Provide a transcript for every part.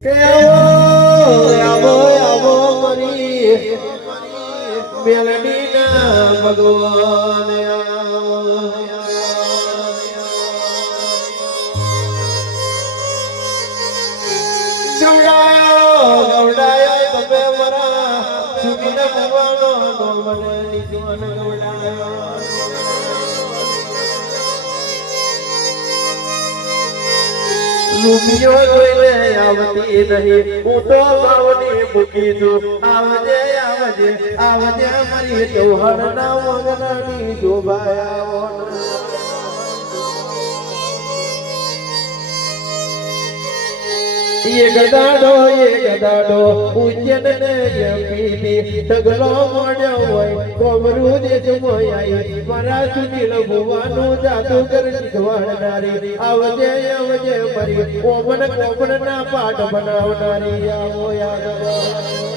આવો આવો મરી મેલડીના ભગવાન ગવડાયો તમે મારા સુખીના ભગવાનો નો મને નીચવાન ગવડાયો રૂપિયો જોઈને આવતી નહીં હું તો ભાવની મૂકી છું આવજે આવજે આવજે મારી ચૌહાણના વગરની શોભાયા એક દાડો ઉજ્જૈન ને પીધી ઢગલો મોડ્યો હોય કોમરું દેશ મોયાઈ મારા સુનિલ ભુવાનું જાદુગર શીખવાડનારી આવજે આવજે મારી ઓમન કોમન ના પાઠ બનાવનારી આવો યાદ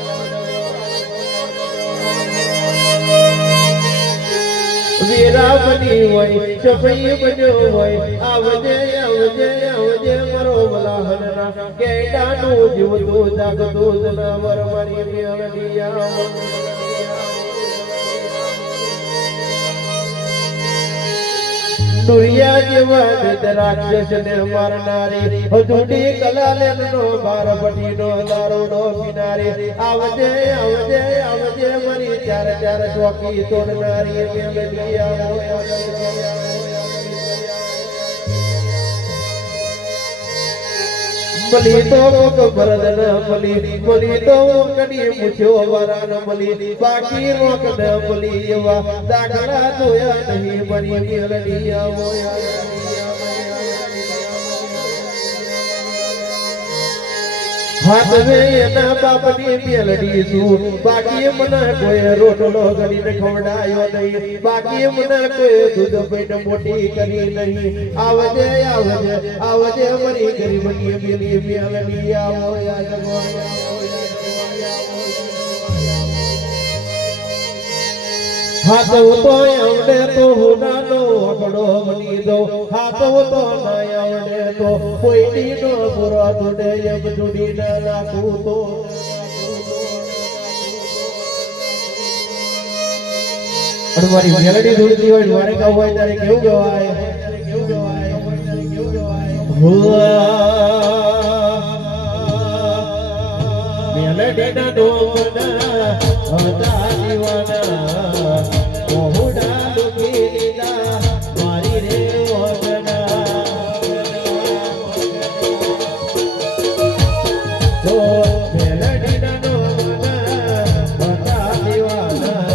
વીરા બની હોય ચપઈ બન્યો હોય આવજે આવજે આવજે મારો મલાહના કેડાનું જીવતું જાગતું જનાવર મારી મેળડિયા દુરિયા જેવા રાક્ષસ ને મારનારી હજુડી કલાલેનો બારપટીનો દારૂડો પીનારી આવજે આવજે આવજે મારી ચાર ચાર ચોકી તોડનારી મલી તો ભરદન મલી તો કડી મૂછ્યો વરાન મલી બાકી રોક ન મલી એવા દાખલા જોયા નહીં મરી મેલડી આવો હાથ વે એના બાપની મેલડી છું બાકી મને કોઈ રોટલો કરીને ખવડાયો નહીં બાકી મને કોઈ દૂધ પીને મોટી કરી નહીં આવજે આવજે આવજે મારી ગરીબની મેલી મેલડી આવો યાદ હાથ તો આવડે તો હુનાનો અકડો બની દો હાથ તો ના આવડે તો કોઈ નો પૂરો દુડે એમ દુડી ના રાખું તો મારી મેલડી દુડતી હોય દ્વારકા હોય ત્યારે કેવું ગવાય મેલડી ના ડોમના હતા દીવાના મોહડા ડૂબી લીધા મારી રે વગના તો મેલડી ના ડોમના હતા દીવાના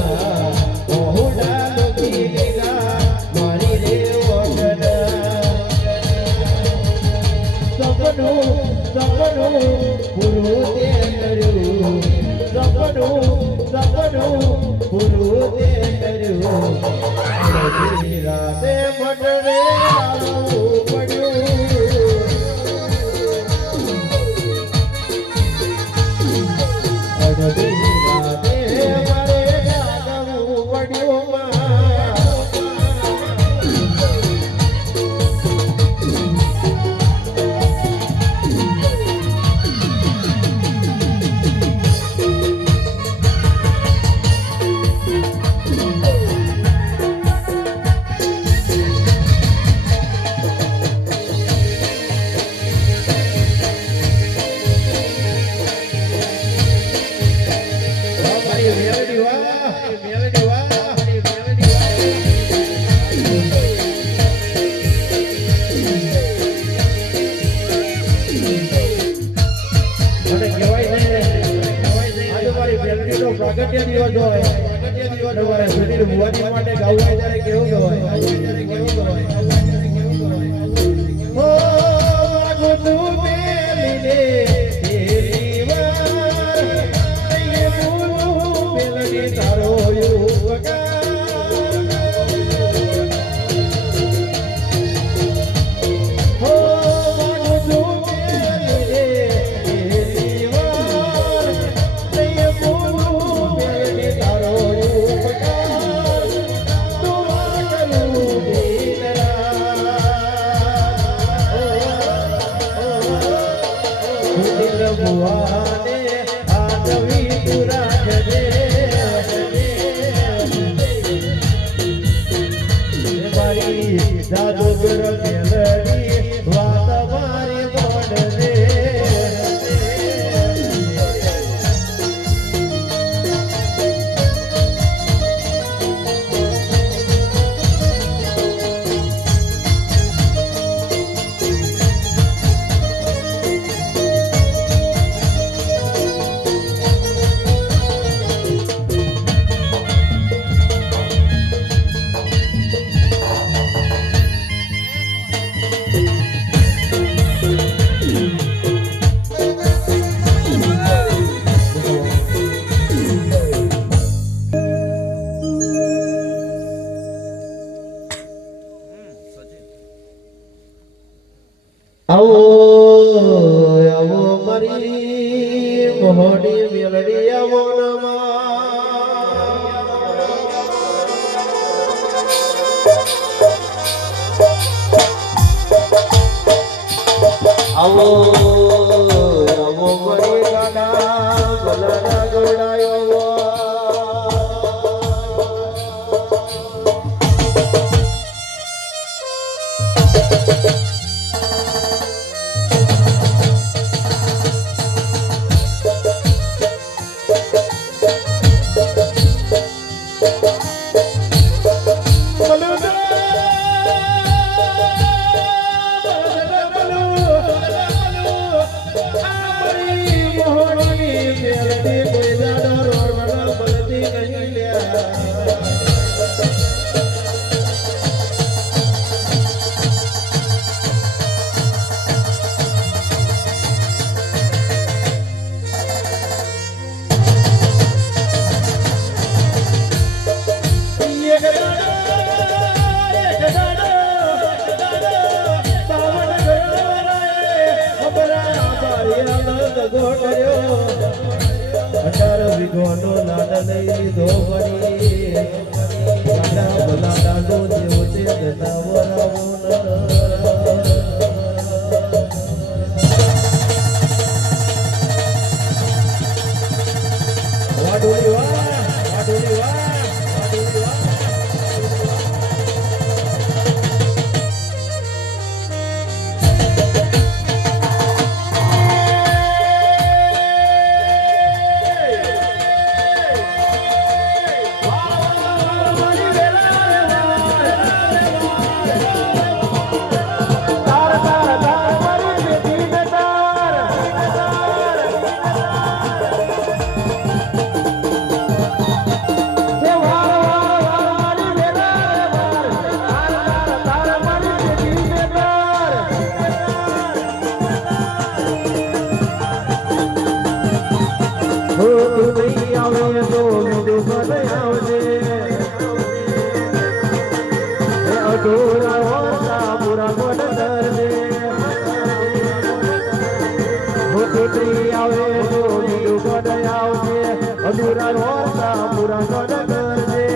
મોહડા ડૂબી લીધા મારી રે વગના સપનું પૂરું તે કર્યું સપનું પૂરું તે કર્યું રાતે મટરે આવવું પડ્યું રાતે મારે જાગવું પડ્યું પ્રાગટ્ય દિવસ હોય તમારે સુનિલ ભુવાની માટે ગાવું ત્યારે કેવું ગવાય ઓ તું મેલીને તેરી વાર એ બોલું મેલડી તારો યુવકા તારો ભુવાને આનવી તું રાખજે મારી જાદુગર મેલડી વાત મારી મોડને આવો આવો મારી મોહડી મેલડી આવો આવો આવો મારી ગાડા બલરા ગોડાયો વિગોનો લાડ લઈ લીધો વળી ગાડા ભલા દાદો જેવો છે જનાવરાવો વાડોલી વાહ વાડોલી વાહ વાડોલી વાહ અધૂરા રોતા પૂરા કરજે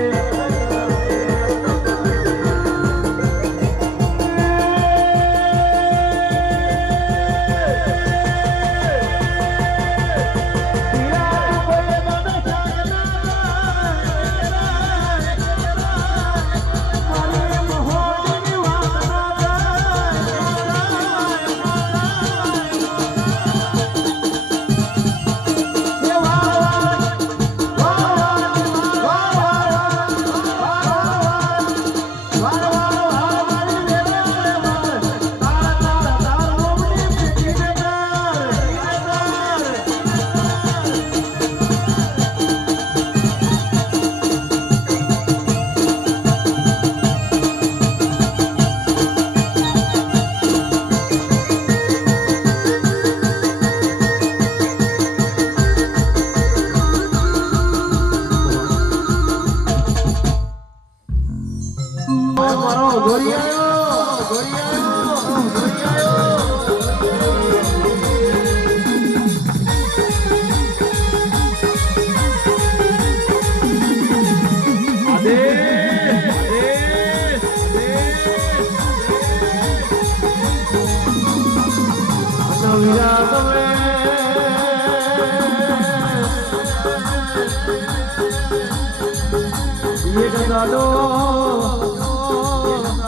દાડો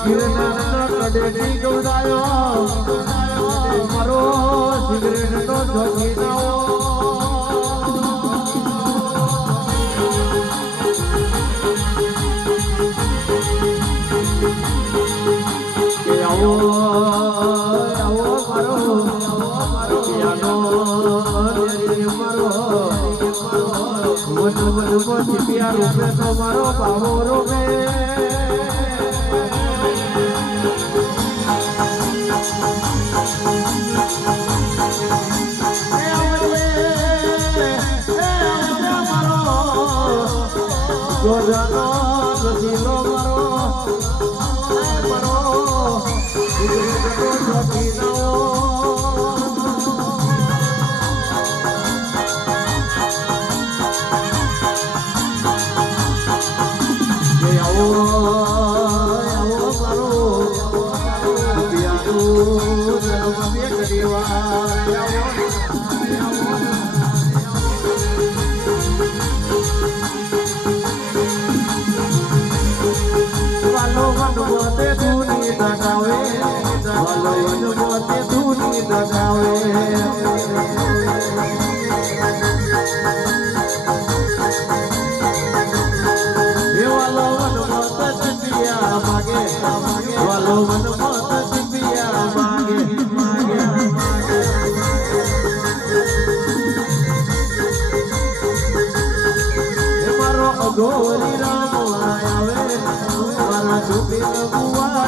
ગિરનારના કડેથી ગોદાયો મારો સિગરેટનો જોગીનાઓ રૂપે તો મારો બાવો રૂપે ગોજાનો રસીલો મારો ગોરી રામ આવે મારા ડૂબી રઘુવા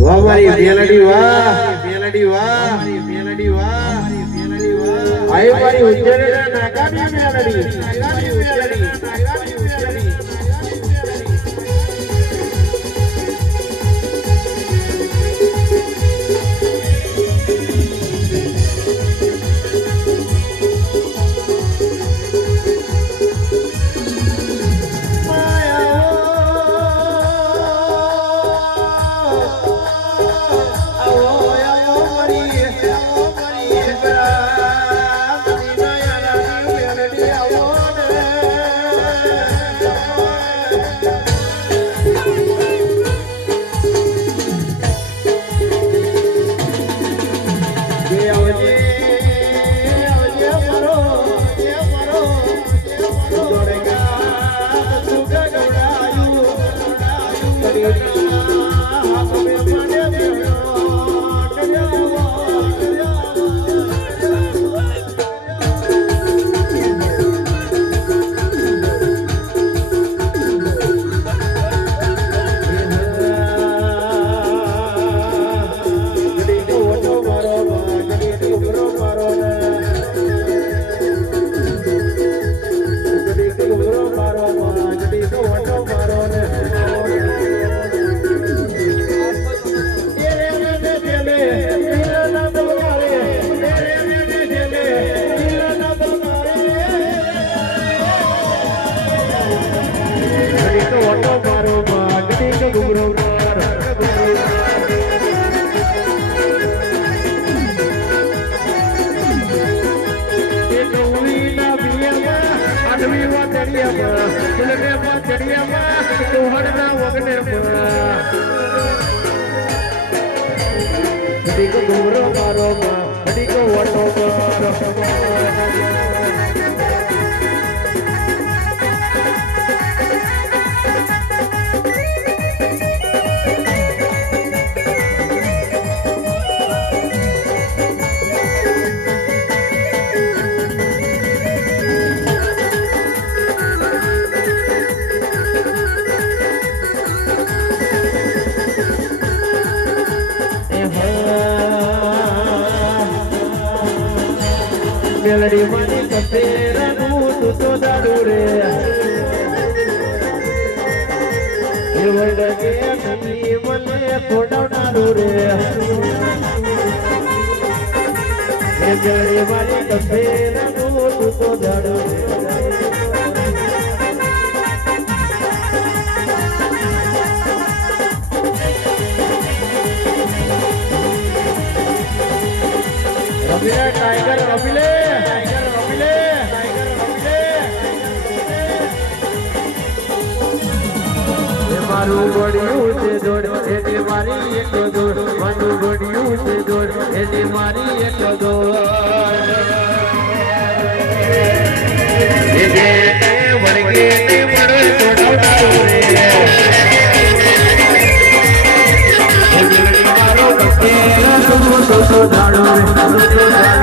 વાહ મારી મેલડી વાહ મેલડી વાહ મેલડી વાહ મેલડી વાહ આય મારી ઉજ્જૈનના નાગાની મેલડી નાગાની મેલડી નાગાની મેલડી અડીક ડુમરો મારો અડીક વટો મારો મેલડી માની કતેરાનું તું તો દાડું રે એ વડગે નહીં મને ખોડાવનારું રે એ મેલડી માની કતેરાનું તું તો દાડું રે રમીલે ટાઈગર રમીલે મારું ગોડિયું છે દોડ એટલે મારી એક દોડ મારું ગોડિયું છે દોડ એટલે મારી એક દોડ વળગે ને મળે છોડાવનારો રે મારો કતેરા તો દાડો રે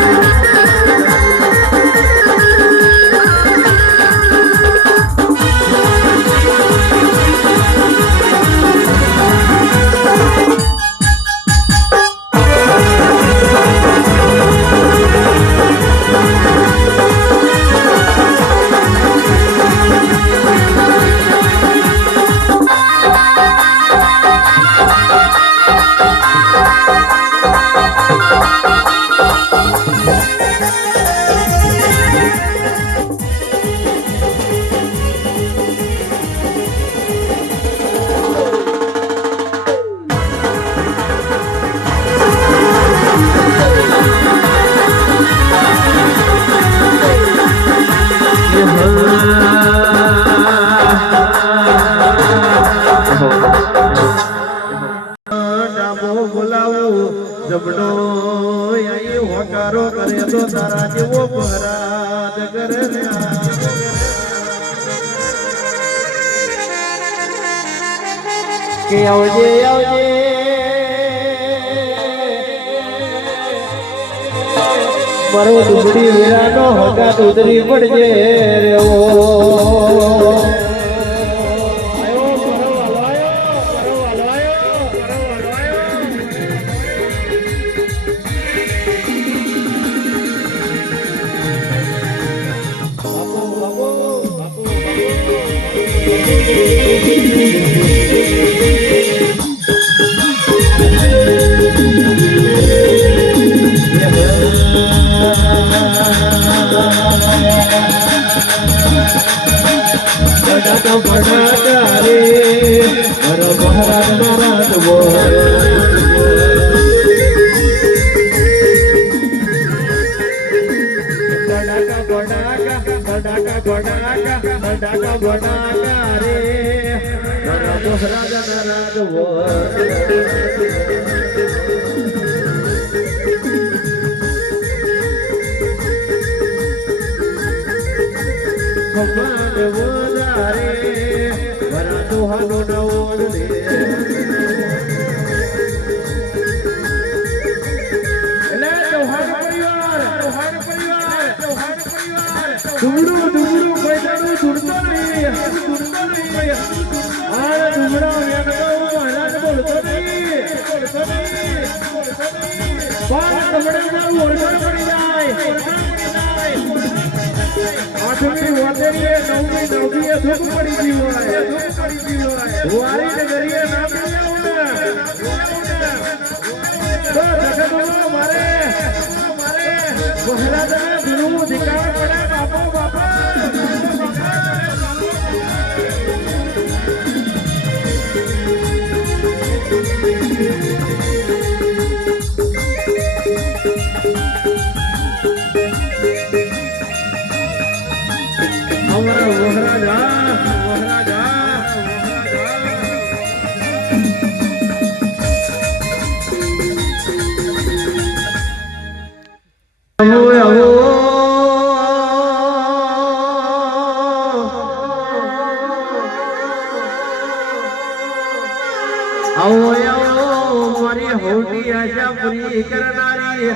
જબડો આઈ હોકારો કરે તો તારા જેવો પરાદ કરે કે આવજે આવજે મારો દુબડી વીરાનો હગા દુધરી પડજે રે ઓ મારી હોટી આશા પૂરી કરનારી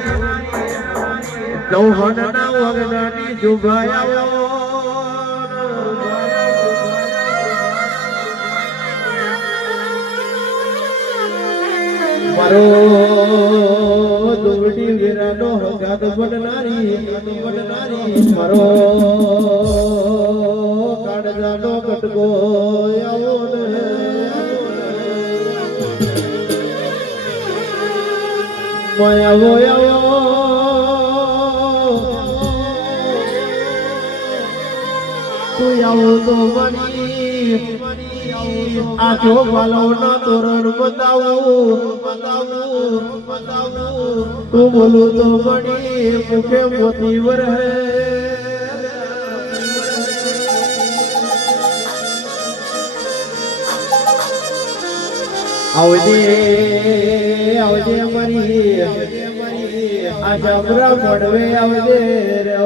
ચૌહાણના વગડાની જુભાયા મારો દોડી વીરાનો હગાત બનનારી મારો કાળજાનો કટકો આવો ને આવો તું આવો તો મની આજો વાલો નો તોરણ બતાવું તું બોલું તો મણી મુખે મોતી વરહે આવજે મારી આ જબરા પડવે આવજે રે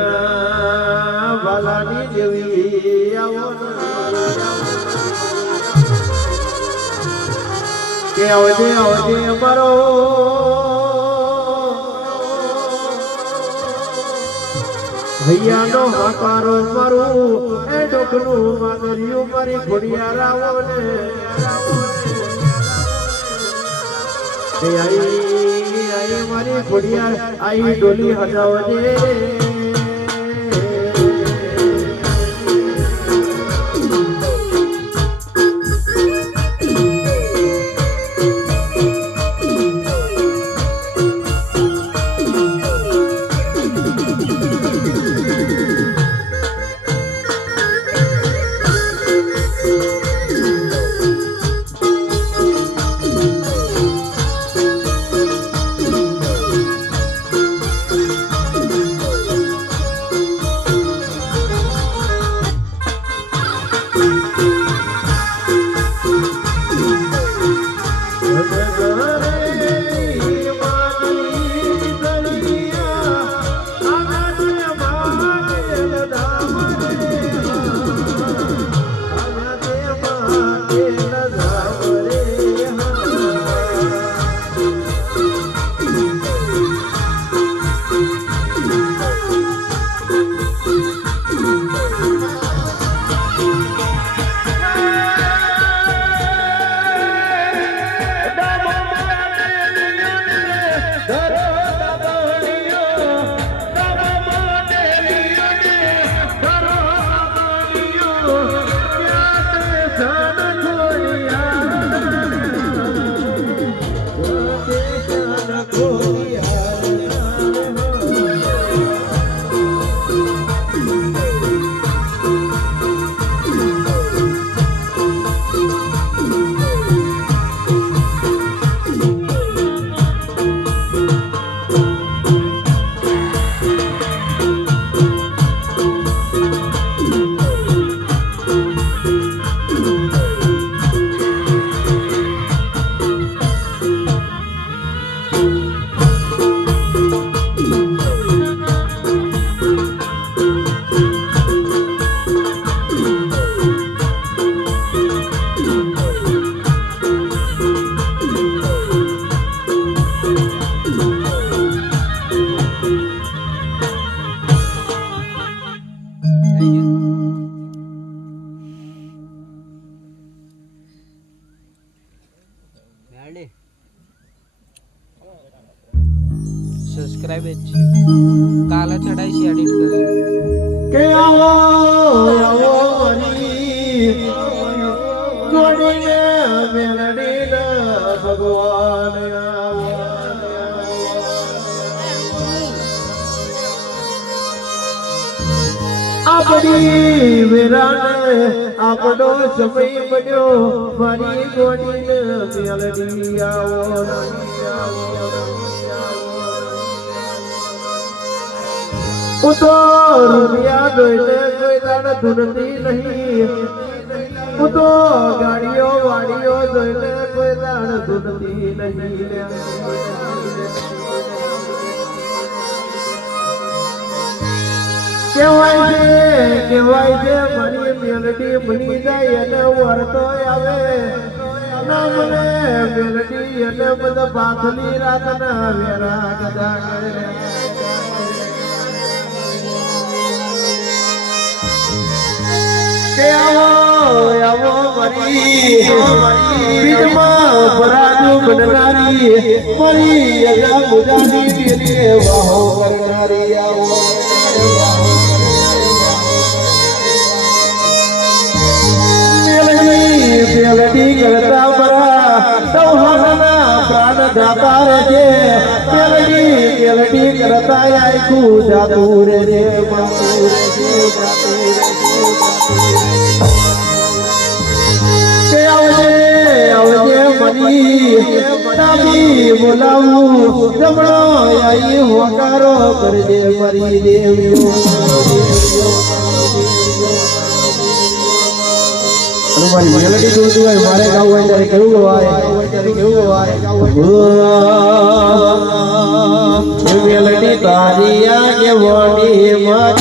ડોગરના વાલાની દેવી આવો કે આવજે અમારો ભૈયાનો હાકારો મારું એ ડોકનું માદરિયું મારી ઘોડિયાર આવો ને આઈ મારી ઘોડિયાર આઈ ડોલી હજાવજે સબસ્ક્રાઇબ જ છે કાલે ચડાઈ છે એડિટ કરે કે આવો આવો મની જોડીને મેલડીના ભગવાન આપણી વેરાને આપણો સમય બન્યો મારી જોડીને મેલડી આવો ઉતો રૂપિયા જોઈને કોઈ દાડ ધૂનતી નહીં ઉતો ગાડીઓ વાડીઓ જોઈને કોઈ દાડ ધૂનતી નહીં કહેવાય છે મારી મેલડી બની જાય અને વરતો આવે ના મને મેલડી અને બધા પાથલી રાતના વેરા કદા કરે કે આવો મારી બીજમાં પરાજુ બનનારી મારી અજા મુજાની દિલે વાહો કરનારી આવો મેલડી કરતા પરા સૌહાના પ્રાણ જાતા રે મેલડી કરતા આખું જાતું રે કે આવજે મની તામી બોલાવું જમણો આઈ હોકારો કરજે મારી દેવીઓ મારી મેલડી જોતું હોય મારે ગાવું હોય ત્યારે કેવું ગવાય મેલડી તારી આગે વડી માં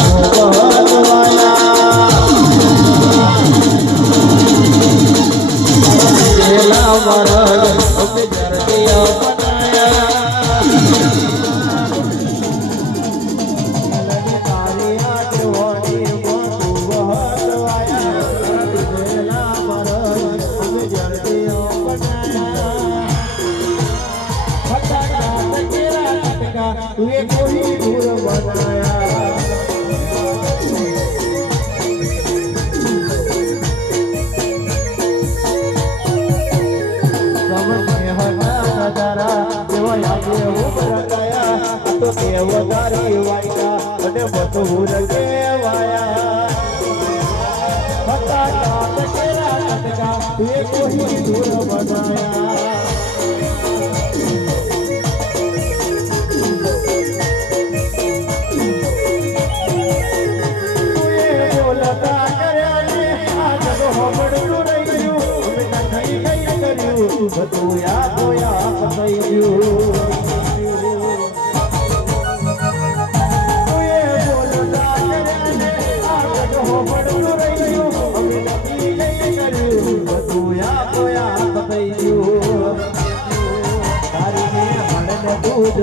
દેવદારી વાયકા અને મધુર કેવાયા હતા કેરા લટકા એ કોઈ દૂર બનાયા બોલતા કર્યા ને આ જગ હોબડતું રહી ગયું અમે કઈ કર્યું બધું યાદ થઈ ગયું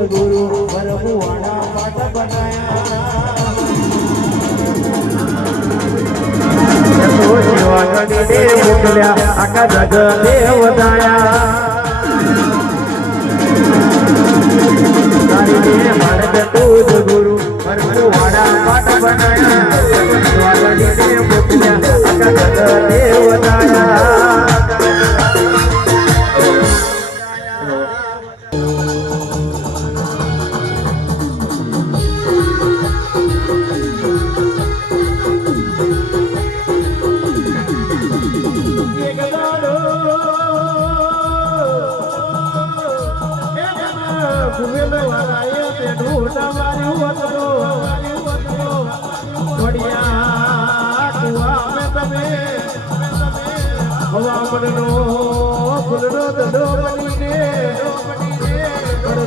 ગુરુ પરમુવાણા પાટ બનાયા આખા જગ દેવ દાયા ગુરુ પરમુવાણા પાટ બનાયા આખા જગ દેવ દાયા ફૂલનો દડો બનીને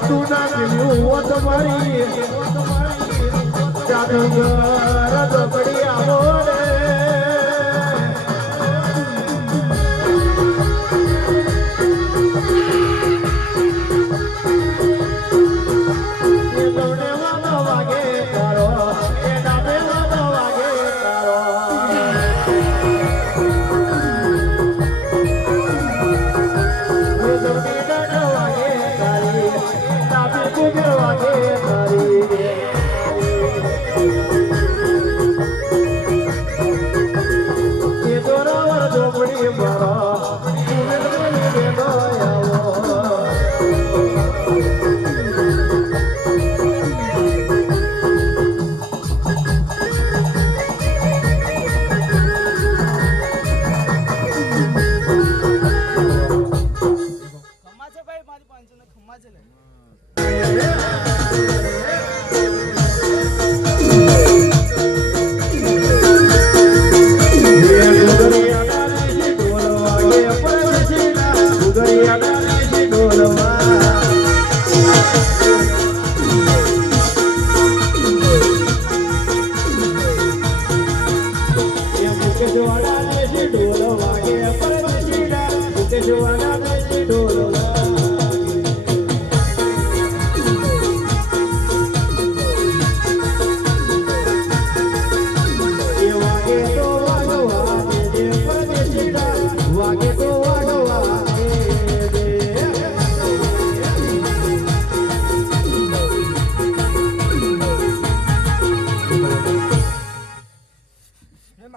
તું ના કેવું તમારી જાદુગર પડી આવો રે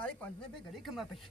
મારી પંચને ભાઈ ઘડી ખમા ભાઈ